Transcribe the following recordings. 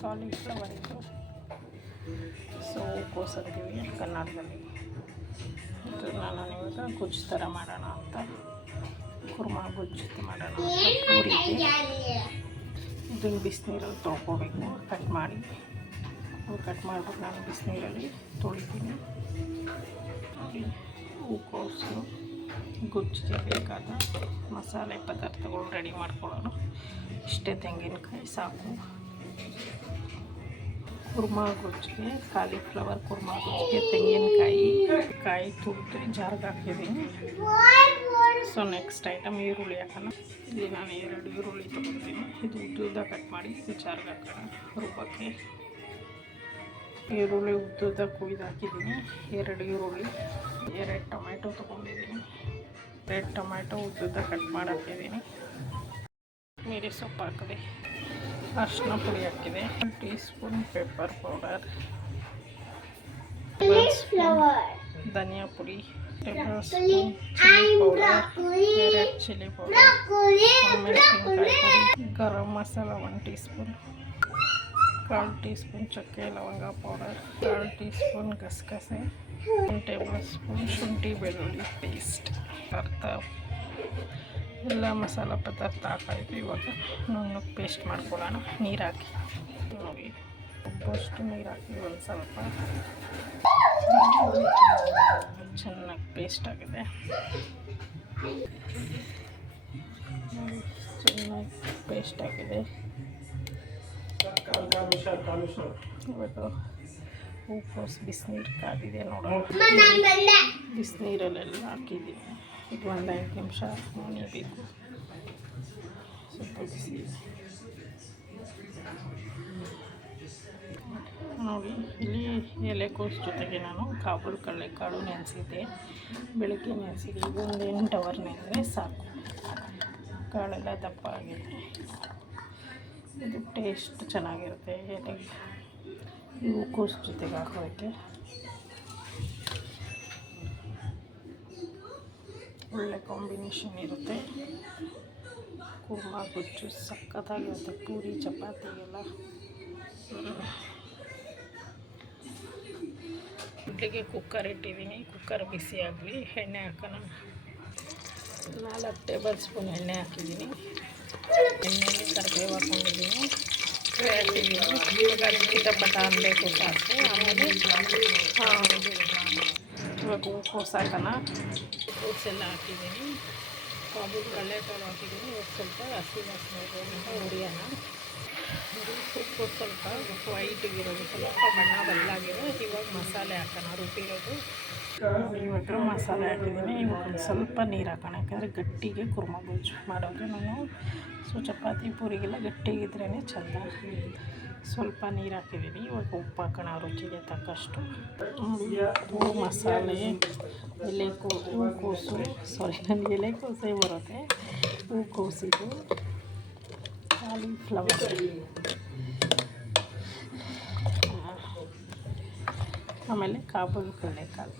Cauliflower ಇದು. So ಹೂಕೋಸು ಅಂತೀವಿ ಕನ್ನಡದಲ್ಲಿ. ಇದು ನಾನು ಇವಾಗ ಗೊಜ್ಜು ಥರ ಮಾಡೋಣ ಅಂತ, ಕುರ್ಮಾ ಗೊಜ್ಜು ಮಾಡೋಣ ಅಂತ ಪೂರಿಗೆ. ಇದನ್ನು ಬಿಸಿನೀರಲ್ಲಿ ತೊಳ್ಕೊಬೇಕು, ಕಟ್ ಮಾಡಿಬಿಟ್ಟು ನಾನು ಬಿಸಿನೀರಲ್ಲಿ ತೊಳಿತೀನಿ. ಹೂಕೋಸು ಗೊಜ್ಜಿಗೆ ಬೇಕಾದ ಮಸಾಲೆ ಪದಾರ್ಥಗಳು ರೆಡಿ ಮಾಡ್ಕೊಳ್ಳೋಣ. ಇಷ್ಟೇ, ತೆಂಗಿನಕಾಯಿ ಸಾಕು. ಕುರ್ಮಾ ಗೊಜ್ಜಿಗೆ, ಕಾಲಿಫ್ಲವರ್ ಕುರ್ಮಾ ಗೊಜ್ಜಿಗೆ ತೆಂಗಿನಕಾಯಿ ತುರಿದು ಜಾರ್ಗೆ ಹಾಕಿದ್ದೀನಿ. ಸೊ ನೆಕ್ಸ್ಟ್ ಐಟಮ್ ಈರುಳ್ಳಿ ಹಾಕೋಣ. ಇಲ್ಲಿ ನಾನು 2 ಈರುಳ್ಳಿ ತೊಗೊಳ್ತೀನಿ. ಇದು ಉದ್ದ ಕಟ್ ಮಾಡಿ ಜಾರ್ಗೆ ಹಾಕೋಣ ರುಬ್ಬಕ್ಕೆ. ಈರುಳ್ಳಿ ಉದ್ದ ಕುಯ್ದು ಹಾಕಿದ್ದೀನಿ. 2 ಈರುಳ್ಳಿ, 2 ಟೊಮೆಟೊ ತೊಗೊಂಡಿದ್ದೀನಿ. 2 ಟೊಮೆಟೊ ಉದ್ದ ಕಟ್ ಮಾಡಿ ಹಾಕಿದ್ದೀನಿ. ಮೀರಿ ಸೊಪ್ಪು ಹಾಕಿದೆ, ಅರಿಶಿನ ಪುಡಿ ಹಾಕಿದೆ, 1 teaspoon pepper powder, 1 spoon ಧನಿಯಾ ಪುಡಿ, 2 spoon chilli powder, 2 chilli powder, 1 ಮೆಣಸಿನ್ಕಾಯಿ ಪುಡಿ, garam masala 1 teaspoon, 1/4 teaspoon ಚಕ್ಕೆ ಲವಂಗ ಪೌಡರ್, 1/2 ಟೀ ಸ್ಪೂನ್ ಗಸಗಸೆ, 1 ಟೇಬಲ್ ಸ್ಪೂನ್ ಶುಂಠಿ ಬೆಳ್ಳುಳ್ಳಿ ಪೇಸ್ಟ್. ಎಲ್ಲ ಮಸಾಲ ಪದಾರ್ಥ ಹಾಕಾಯಿತು. ಇವಾಗ ನುಣ್ಣಗೆ ಪೇಸ್ಟ್ ಮಾಡ್ಕೊಳ್ಳೋಣ. ನೀರು ಹಾಕಿ ನೋಡಿ, ಉಪ್ಪಷ್ಟು ನೀರು ಹಾಕಿ ಒಂದು ಸ್ವಲ್ಪ ಚೆನ್ನಾಗಿ ಪೇಸ್ಟ್ ಆಗಿದೆ. ಚೆನ್ನಾಗಿ ಪೇಸ್ಟ್ ಆಗಿದೆ. ಇವಾಗ ಹೂಕೋಸು ಬಿಸಿನೀರು ಕಾದಿದೆ ನೋಡೋಣ. ಬಿಸಿನೀರಲ್ಲೆಲ್ಲ ಹಾಕಿದ್ದೀನಿ. ಇದು 1 5 ನಿಮಿಷ ನೆನೆಯಬೇಕು. ಸ್ವಲ್ಪ ಬಿಸಿ ನೋಡಿ. ಇಲ್ಲಿ ಎಲೆಕೋಸು ಜೊತೆಗೆ ನಾನು ಕಾಬೂಲ್ ಕಡಲೆಕಾಳು ನೆನೆಸಿದ್ದೆ, ಬೆಳಗ್ಗೆ ನೆನೆಸಿದ್ದೆ. ಇದು 1 8 ಅವರ್ ನೆನೆದರೆ ಸಾಕು. ಕಾಳೆಲ್ಲ ದಪ್ಪ ಆಗಿದೆ. ಇದು ಟೇಸ್ಟ್ ಚೆನ್ನಾಗಿರುತ್ತೆ ಎಲೆಗೆ, ಹೂಕೋಸು ಜೊತೆಗೆ ಹಾಕೋಕ್ಕೆ ಒಳ್ಳೆ ಕಾಂಬಿನೇಷನ್ ಇರುತ್ತೆ. ಕುರ್ಮಾ ಗೊಜ್ಜು ಸಖತ್ತಾಗಿರುತ್ತೆ ಪೂರಿ ಚಪಾತಿಗೆಲ್ಲ. ಇಡ್ಲಿಗೆ ಕುಕ್ಕರ್ ಇಟ್ಟಿದ್ದೀನಿ. ಕುಕ್ಕರ್ ಬಿಸಿ ಆಗಲಿ, ಎಣ್ಣೆ ಹಾಕೋಣ. 4 ಟೇಬಲ್ ಸ್ಪೂನ್ ಎಣ್ಣೆ ಹಾಕಿದ್ದೀನಿ. ಎಣ್ಣೆಯಲ್ಲಿ ಕರಿಬೇವು ಹಾಕ್ಕೊಂಡಿದ್ದೀನಿ, ಹಾಕಿದ್ದೀನಿ. ಇವಾಗ ಚಿಟಪಟ ಅನ್ನಬೇಕು ಸಾಕು. ಆಮೇಲೆ ಇವಾಗ ಹೂಕೋಸು ಹಾಕೋಣ. ಹೂಕೋಸೆಲ್ಲ ಹಾಕಿದ್ದೀನಿ, ಕಾಬೂಲ್ ಕಡಲೆಕಾಳು ಹಾಕಿದ್ದೀನಿ. ಇವಾಗ ಸ್ವಲ್ಪ ಹಸಿ ವಾಸನೆ ಅಂತ ಹುರಿಯೋಣ. ಹೂಕೋಸು ಸ್ವಲ್ಪ ವೈಟಿಗಿರೋದು, ಸ್ವಲ್ಪ ಬಣ್ಣ ಬದಲಾಗಿದೆ. ಇವಾಗ ಮಸಾಲೆ ಹಾಕೋಣ, ರುಬ್ಬಿರೋದು. ಇವಾಗ ಮಸಾಲೆ ಹಾಕಿದ್ದೀನಿ. ಇವಾಗ ಒಂದು ಸ್ವಲ್ಪ ನೀರು ಹಾಕೋಣ, ಯಾಕಂದರೆ ಗಟ್ಟಿಗೆ ಕುರ್ಮಾ ಗೊಜ್ಜು ಮಾಡೋದು ನಾನು. ಸೊ ಚಪಾತಿ ಪೂರಿಗೆಲ್ಲ ಗಟ್ಟಿಗಿದ್ರೇ ಚೆಂದ. ಸ್ವಲ್ಪ ನೀರು ಹಾಕಿದ್ದೀನಿ. ಇವಾಗ ಉಪ್ಪು ಹಾಕೋಣ ರುಚಿಗೆ ತಕ್ಕಷ್ಟು. ಮಸಾಲೆ, ಹೂಕೋಸು, ನನಗೆ ಎಲೆಕೋಸೇ ಬರುತ್ತೆ. ಹೂಕೋಸಿದು, ಕಾಲಿಫ್ಲವರ್, ಆಮೇಲೆ ಕಾಬೂಲ್ ಕಡಲೆಕಾಳು.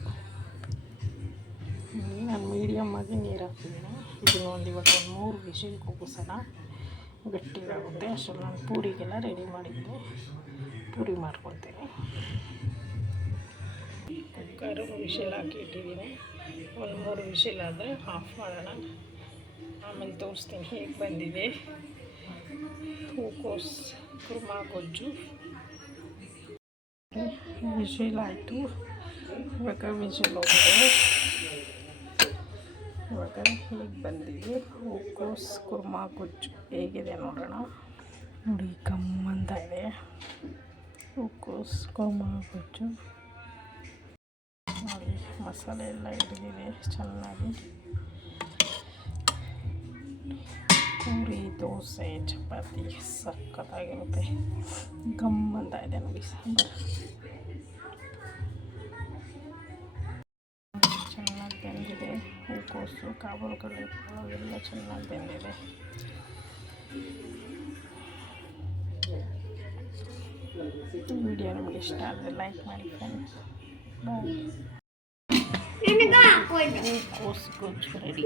ನಾನು ಮೀಡಿಯಮ್ಮಾಗಿ ನೀರು ಹಾಕ್ತಿದ್ದೀನಿ. ಇದನ್ನು ಇವಾಗ 3 ವಿಷಿಲ್ ಕೂಗಿಸೋಣ, ಗಟ್ಟಿಗಾಗುತ್ತೆ. ಅಷ್ಟರಲ್ಲಿ ನಾನು ಪೂರಿಗೆಲ್ಲ ರೆಡಿ ಮಾಡಿದ್ದೀನಿ, ಪೂರಿ ಮಾಡ್ಕೊಳ್ತೀನಿ. ಕುಕ್ಕರು ವಿಷಿಲ್ ಹಾಕಿ ಇಟ್ಟಿದ್ದೀನಿ. 3 ವಿಷಿಲ್ ಆದರೆ ಆಫ್ ಮಾಡೋಣ. ಆಮೇಲೆ ತೋರಿಸ್ತೀನಿ ಹೇಗೆ ಬಂದಿದೆ ಹೂಕೋಸು ಕುರ್ಮಾ ಗೊಜ್ಜು. ವಿಷಿಲ್ ಆಯಿತು. ಇವಾಗ ವಿಷಿಲ್ ಹೋಗಿದೆ. ಇವಾಗ ಹೀಗೆ ಬಂದಿದೆ ಹೂಕೋಸು ಕುರ್ಮಾ ಗೊಜ್ಜು. ಹೇಗಿದೆ ನೋಡೋಣ. ನೋಡಿ, ಕಮ್ಮಂತ ಇದೆ ಹೂಕೋಸು ಕುರ್ಮಾ ಗೊಜ್ಜು. ನೋಡಿ, ಮಸಾಲೆ ಎಲ್ಲ ಹಿಡಿದಿದೆ ಚೆನ್ನಾಗಿ. ಪೂರಿ, ದೋಸೆ, ಚಪಾತಿ ಸಖತ್ತಾಗಿರುತ್ತೆ. ಗಮ್ಮಂತ ಇದೆ ನೋಡಿ ಸಾಂಬಾರು. ಚೆನ್ನಾಗಿ ಬೆಂದಿದೆ ಹೂಕೋಸು, ಕಾಬೂಲ್ ಕಡಲೆಕಾಳು ಎಲ್ಲ ಚೆನ್ನಾಗಿ ಬೆಂದಿದೆ. ವಿಡಿಯೋ ನಿಮಗೆ ಇಷ್ಟ ಆದರೆ ಲೈಕ್ ಮಾಡಿ ಫ್ರೆಂಡ್ಸ್. ಬಾಯ್. ಹೂಕೋಸು ಗೊಜ್ಜು ರೆಡಿ.